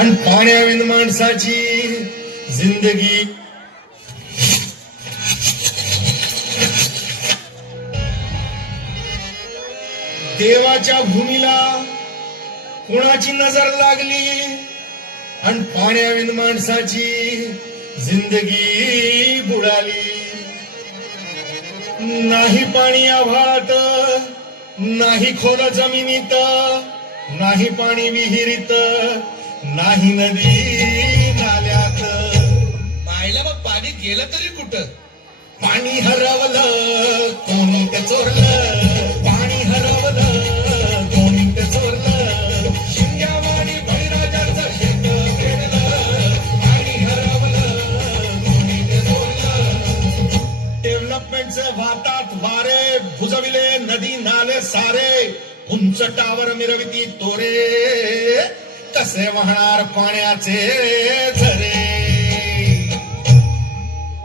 आणि पाण्याविन माणसाची जिंदगी. देवाच्या भूमीला कुणाची नजर लागली आणि पाण्याविन माणसाची जिंदगी बुडाली. नाही पाणी आभाळात, नाही खोल जमिनीत, नाही पाणी विहिरीत, नाही नदी नाल्यात. पाहिलं मग पाणी गेलं तरी कुठं? पाणी हरवलं कोणी ते चोरलं, पाणी हरवलं कोणी ते चोरलं. शिंग्यावाणी बळीराजाचं शेत पेरलं, पाणी हरवलं कोणी ते चोरलं. डेव्हलपमेंटचे वातात वारे भुजविले नदी नाले सारे, उंच टावर मिरविती तोरे, कसे वाहणार पाण्याचे झरे.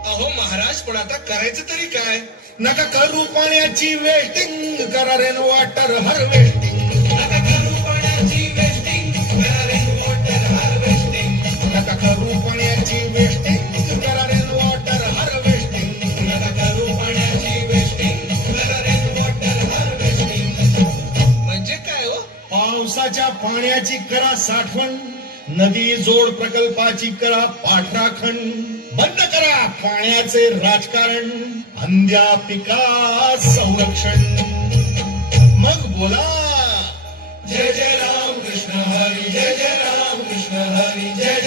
अहो महाराज, पण आता करायचं तरी काय? नका करू पाण्याची वेस्टिंग, करा रेन वॉटर हार्वेस्टिंग. नका करू पाण्याची वेस्टिंग, करा रेन वॉटर हार्वेस्टिंग. नका करू पाण्याची वेस्टिंग, करा रेन वॉटर हार्वेस्टिंग. नका करू पाण्याची वेस्टिंग, करा रेन वॉटर हार्वेस्टिंग. म्हणजे काय हो? पावसाच्या पाण्याची करा साठवण, नदी जोड प्रकल्पाची करा पाठराखण. बंद करा पाण्याचे राजकारण, अंध्या पिका संरक्षण. मग बोला जय जय राम कृष्ण हरी, जय जय राम कृष्ण हरी, जय